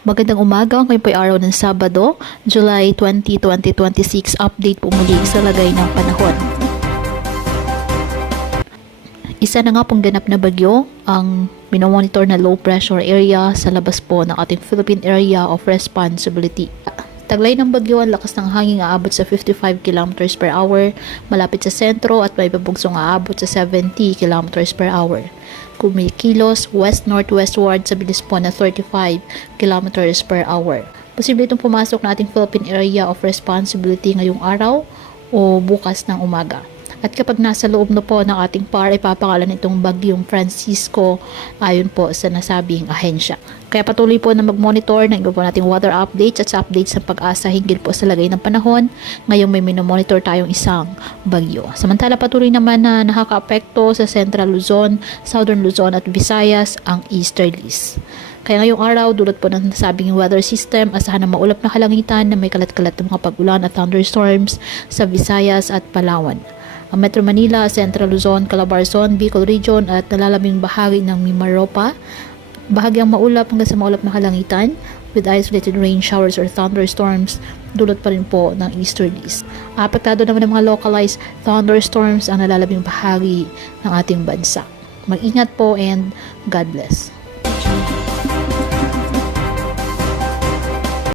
Magandang umaga, ngayon po ay araw ng Sabado, July 20, 2026. Update po muli sa lagay ng panahon. Isa na nga pong ganap na bagyo ang minomonitor na low pressure area sa labas po ng ating Philippine Area of Responsibility. Taglay ng bagyo, ang lakas ng hangin aabot sa 55 km per hour malapit sa sentro at may pabugsong aabot sa 70 km per hour. Kumikilos west-northwestward sa bilis po na 35 km per hour. Posible itong pumasok na ating Philippine Area of Responsibility ngayong araw o bukas ng umaga. At kapag nasa loob na po ng ating PAR, ipapakalan itong bagyong Francisco ayon po sa nasabing ahensya. Kaya patuloy po na mag-monitor ng iba po nating weather updates at sa updates ng pag-asa hinggil po sa lagay ng panahon. Ngayong may minomonitor tayong isang bagyo. Samantala patuloy naman na nakaka-apekto sa Central Luzon, Southern Luzon at Visayas ang easterlies. Kaya ngayong araw, dulot po ng nasabing weather system, asahan na maulap na kalangitan na may kalat-kalat ng mga pag-ulan at thunderstorms sa Visayas at Palawan. Ang Metro Manila, Central Luzon, Calabarzon, Bicol Region at nalalabing bahagi ng Mimaropa, bahagyang maulap hanggang sa maulap na kalangitan with isolated rain showers or thunderstorms, dulot pa rin po ng easterlies. Apektado naman ng mga localized thunderstorms ang nalalabing bahagi ng ating bansa. Mag-ingat po and God bless.